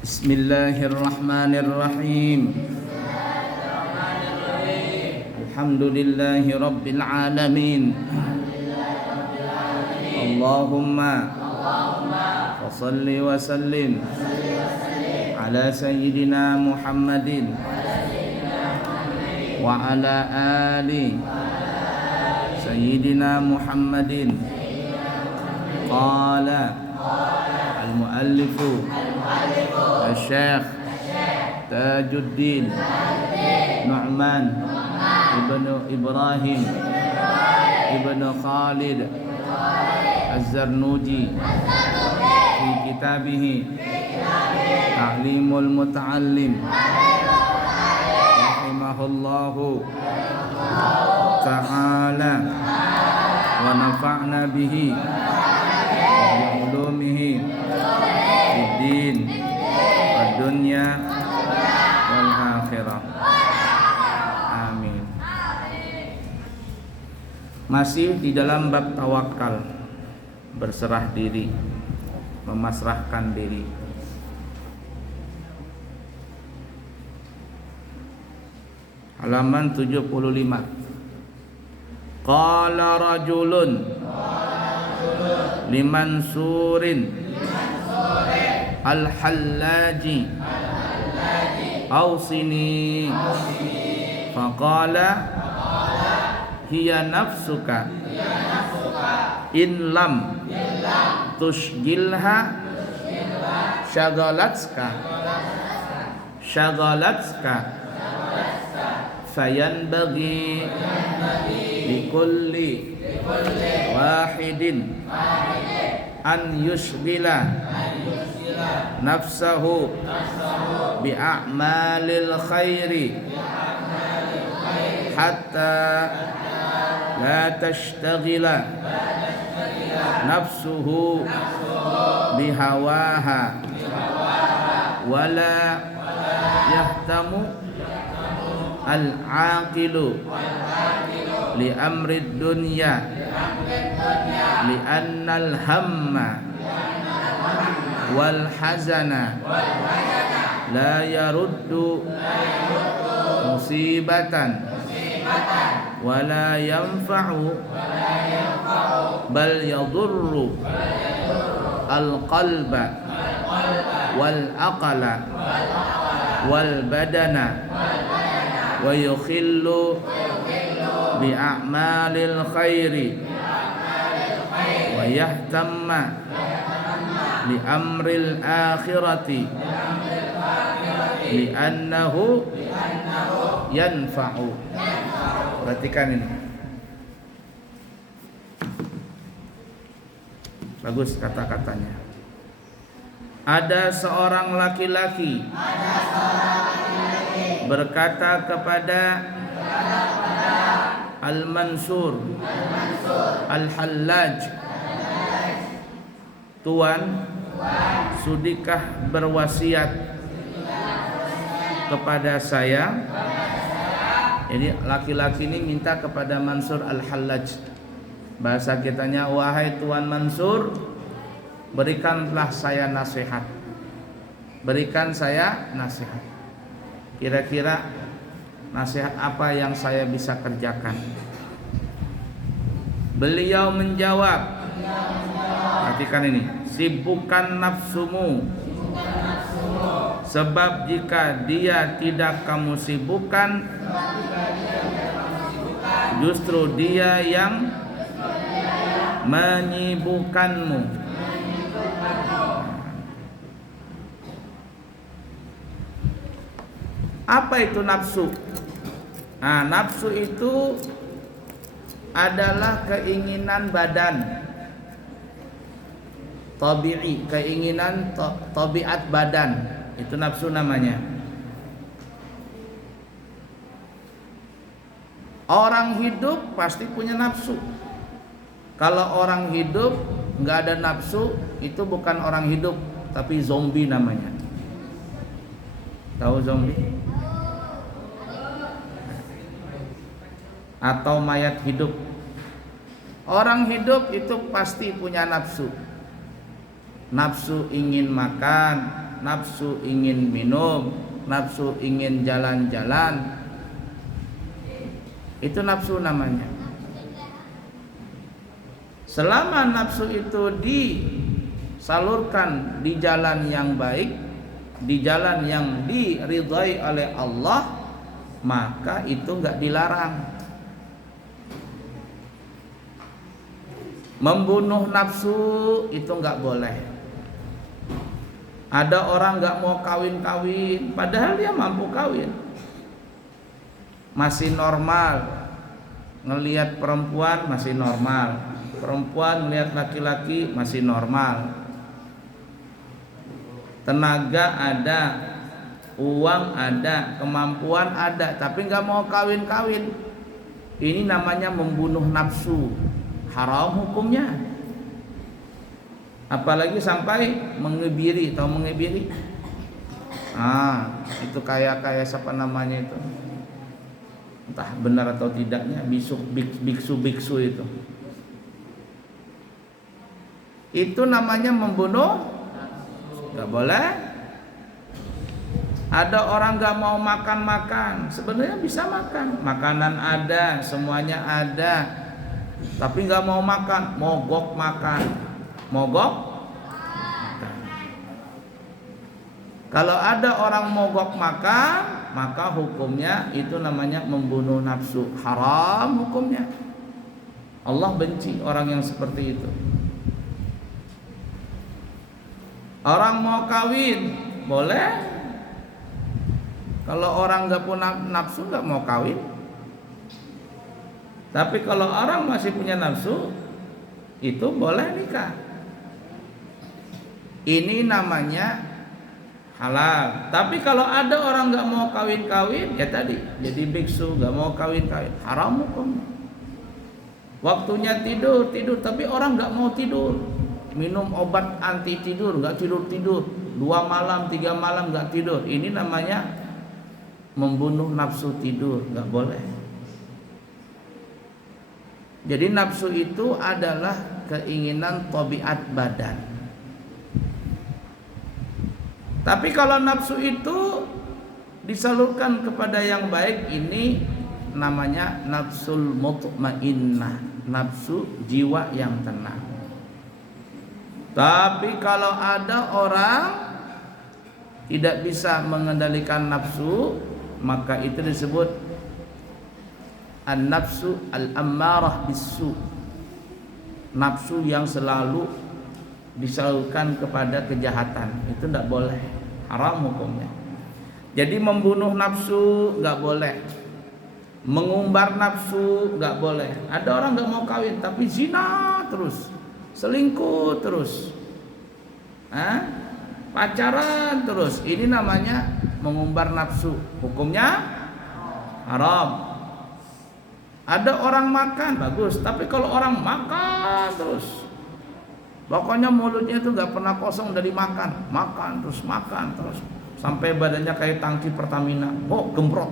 Bismillahirrahmanirrahim. Alhamdulillahi rabbil alamin. Allahumma salli wa sallim ala sayyidina Muhammadin wa ala ali sayyidina Muhammadin. Qala al-muallifu Syekh Tajuddin Nu'man ibnu Ibrahim ibnu Khalid Az-Zarnuji fi kitabihi Ta'limul Muta'allim rahimahullahu ta'ala wa nafa'na bihi wa ulumihi fid din wad dunya wal akhirah. Amin. Masih di dalam bab tawakal, berserah diri, memasrahkan diri. Halaman 75. Qala rajulun liman surin al-hallaji awsini faqala hiya nafsuka in lam tushgilha syagalatska fayanbaghi likulli wahidin an yushghila nafsahu bi'a'malil khairi hatta la tashtaghila nafsuhu bihawaha wala yahtamu al-aqilu li amrid dunya li annal hamma wal hazana la yaruddu musibatan wala yanfa'u bal yadurru al qalba wal aqla wal badana wa yukhillu bi a'malil khairi wa yahtamma li amril akhirati li annahu yanfa'u. Perhatikan ini. Bagus kata-katanya. Ada seorang laki-laki berkata kepada Al-Mansur Al-Hallaj, Tuan, sudikah berwasiat kepada saya? Jadi laki-laki ini minta kepada Mansur Al-Hallaj. Bahasa kitanya, wahai Tuan Mansur, berikanlah saya nasihat. Berikan saya nasihat. Kira-kira nasihat apa yang saya bisa kerjakan? Beliau menjawab, perhatikan ini, sibukkan nafsumu, sebab jika dia tidak kamu sibukkan, justru dia yang menyibukkanmu. Apa itu nafsu? Nah, nafsu itu adalah keinginan badan tabi'i, keinginan tabiat badan, itu nafsu namanya. Orang hidup pasti punya nafsu. Kalau orang hidup nggak ada nafsu, itu bukan orang hidup, tapi zombie namanya. Tahu zombie? Atau mayat hidup. Orang hidup itu pasti punya nafsu. Nafsu ingin makan, nafsu ingin minum, nafsu ingin jalan-jalan, itu nafsu namanya. Selama nafsu itu disalurkan di jalan yang baik, di jalan yang diridhai oleh Allah, maka itu enggak dilarang. Membunuh nafsu itu enggak boleh. Ada orang enggak mau kawin-kawin, padahal dia mampu kawin, masih normal. Ngelihat perempuan masih normal, perempuan melihat laki-laki masih normal. Tenaga ada, uang ada, kemampuan ada, tapi nggak mau kawin-kawin. Ini namanya membunuh nafsu, haram hukumnya. Apalagi sampai mengebiri, tahu mengebiri? Itu kayak siapa namanya itu? Entah benar atau tidaknya, biksu itu. Itu namanya membunuh, nggak boleh. Ada orang nggak mau makan, sebenarnya bisa makan, makanan ada, semuanya ada, tapi nggak mau makan, mogok makan, mogok. Kalau ada orang mogok makan, maka hukumnya itu namanya membunuh nafsu, haram hukumnya. Allah benci orang yang seperti itu. Orang mau kawin boleh. Kalau orang nggak punya nafsu nggak mau kawin. Tapi kalau orang masih punya nafsu, itu boleh nikah. Ini namanya halal. Tapi kalau ada orang nggak mau kawin-kawin, ya tadi jadi biksu nggak mau kawin-kawin, haram hukumnya. Waktunya tidur, tapi orang nggak mau tidur, minum obat anti tidur, nggak tidur, 2 malam 3 malam nggak tidur. Ini namanya membunuh nafsu tidur, nggak boleh. Jadi nafsu itu adalah keinginan tabiat badan. Tapi kalau nafsu itu disalurkan kepada yang baik, ini namanya nafsul mutmainnah, nafsu jiwa yang tenang. Tapi kalau ada orang tidak bisa mengendalikan nafsu, maka itu disebut an-nafsu al-ammarah bis-su, nafsu yang selalu disalurkan kepada kejahatan. Itu tidak boleh, haram hukumnya. Jadi membunuh nafsu nggak boleh, mengumbar nafsu nggak boleh. Ada orang nggak mau kawin tapi zina terus, selingkuh terus, pacaran terus. Ini namanya mengumbar nafsu, hukumnya haram. Ada orang makan bagus, tapi kalau orang makan terus, pokoknya mulutnya itu nggak pernah kosong dari makan terus sampai badannya kayak tangki Pertamina, gembrot,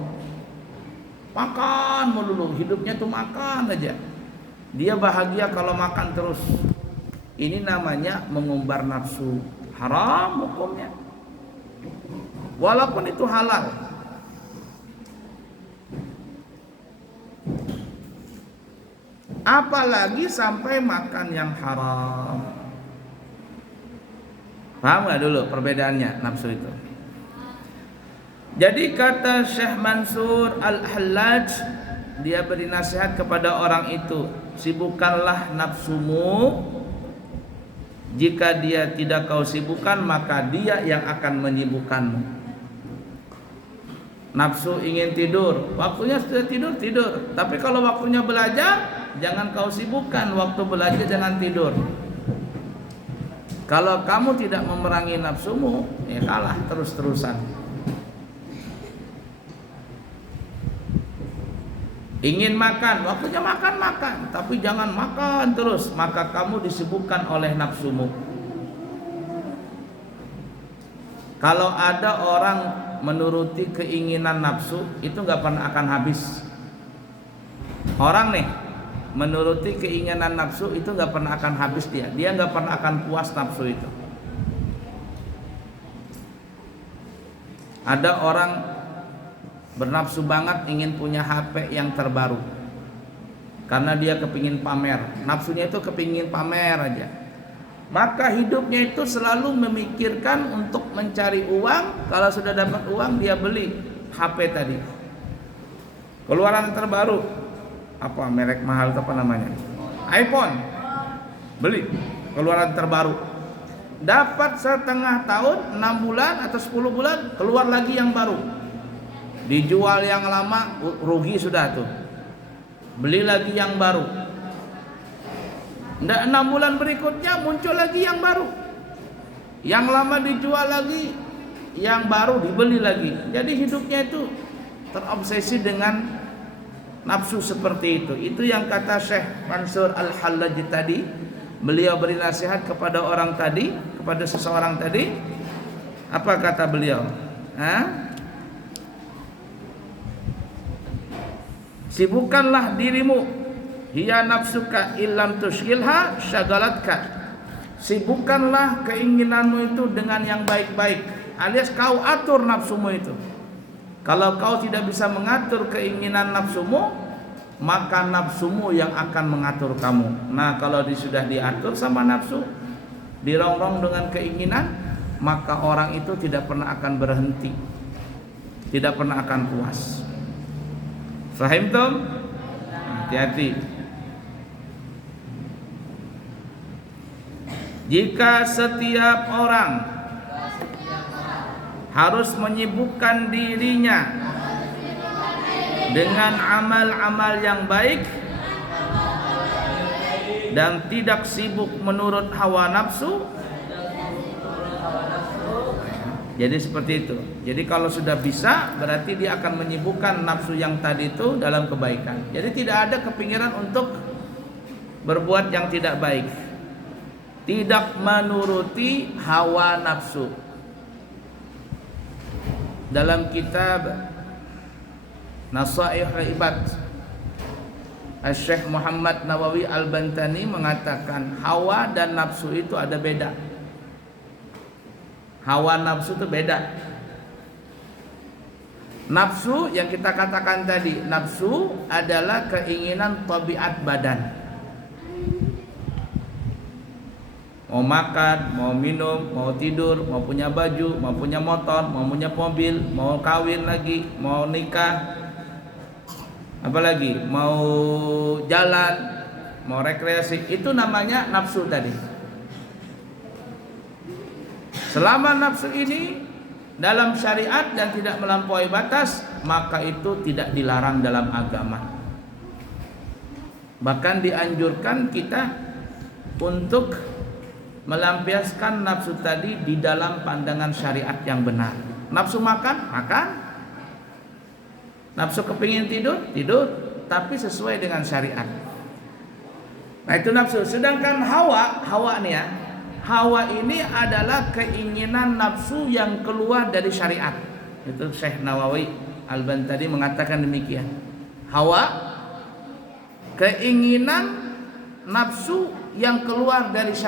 makan melulu, hidupnya tuh makan aja. Dia bahagia kalau makan terus. Ini namanya mengumbar nafsu, haram hukumnya, walaupun itu halal. Apalagi sampai makan yang haram. Paham gak dulu perbedaannya nafsu itu? Jadi kata Syekh Mansur Al-Hallaj, dia beri nasihat kepada orang itu, sibukkanlah nafsumu. Jika dia tidak kau sibukkan, maka dia yang akan menyibukkanmu. Nafsu ingin tidur, waktunya sudah tidur. Tapi kalau waktunya belajar, jangan kau sibukkan. Waktu belajar jangan tidur. Kalau kamu tidak memerangi nafsumu, ya kalah terus-terusan. Ingin makan, waktunya makan, tapi jangan makan terus, maka kamu disibukkan oleh nafsumu. Kalau ada orang menuruti keinginan nafsu, itu nggak pernah akan habis. Orang nih menuruti keinginan nafsu itu nggak pernah akan habis, dia nggak pernah akan puas nafsu itu. Ada orang bernafsu banget ingin punya HP yang terbaru karena dia kepingin pamer. Nafsunya itu kepingin pamer aja. Maka hidupnya itu selalu memikirkan untuk mencari uang. Kalau sudah dapat uang, dia beli HP tadi, keluaran terbaru, apa merek mahal itu apa namanya, iPhone, beli keluaran terbaru. Dapat setengah tahun, 6 bulan atau 10 bulan, keluar lagi yang baru. Dijual yang lama, rugi sudah tuh. Beli lagi yang baru. Nggak, 6 bulan berikutnya muncul lagi yang baru. Yang lama dijual lagi, yang baru dibeli lagi. Jadi hidupnya itu terobsesi dengan nafsu seperti itu. Itu yang kata Syekh Mansur Al-Hallaji tadi. Beliau beri nasihat kepada orang tadi, kepada seseorang tadi. Apa kata beliau? Sibukkanlah dirimu, hiya nafsuka illam tushghilha syagalatka. Sibukkanlah keinginanmu itu dengan yang baik-baik, alias kau atur nafsumu itu. Kalau kau tidak bisa mengatur keinginan nafsumu, maka nafsumu yang akan mengatur kamu. Nah, kalau sudah diatur sama nafsu, dirongrong dengan keinginan, maka orang itu tidak pernah akan berhenti, tidak pernah akan puas. Fahim tom? Hati-hati. Jika setiap orang harus menyibukkan dirinya dengan amal-amal yang baik dan tidak sibuk menurut hawa nafsu, jadi seperti itu. Jadi kalau sudah bisa, berarti dia akan menyibukkan nafsu yang tadi itu dalam kebaikan. Jadi tidak ada kepinginan untuk berbuat yang tidak baik, tidak menuruti hawa nafsu. Dalam kitab Nasaih Ibad, Syekh Muhammad Nawawi Al-Bantani mengatakan hawa dan nafsu itu ada beda. Hawa nafsu itu beda. Nafsu yang kita katakan tadi, nafsu adalah keinginan tabiat badan. Mau makan, mau minum, mau tidur, mau punya baju, mau punya motor, mau punya mobil, mau kawin lagi, mau nikah, apalagi mau jalan, mau rekreasi, itu namanya nafsu tadi. Selama nafsu ini dalam syariat dan tidak melampaui batas, maka itu tidak dilarang dalam agama. Bahkan dianjurkan kita untuk melampiaskan nafsu tadi di dalam pandangan syariat yang benar. Nafsu makan, makan. Nafsu kepingin tidur, tidur, tapi sesuai dengan syariat. Nah, itu nafsu. Sedangkan hawa nih ya, hawa ini adalah keinginan nafsu yang keluar dari syariat. Itu Syekh Nawawi Al-Bantani mengatakan demikian. Hawa, keinginan nafsu yang keluar dari syariat.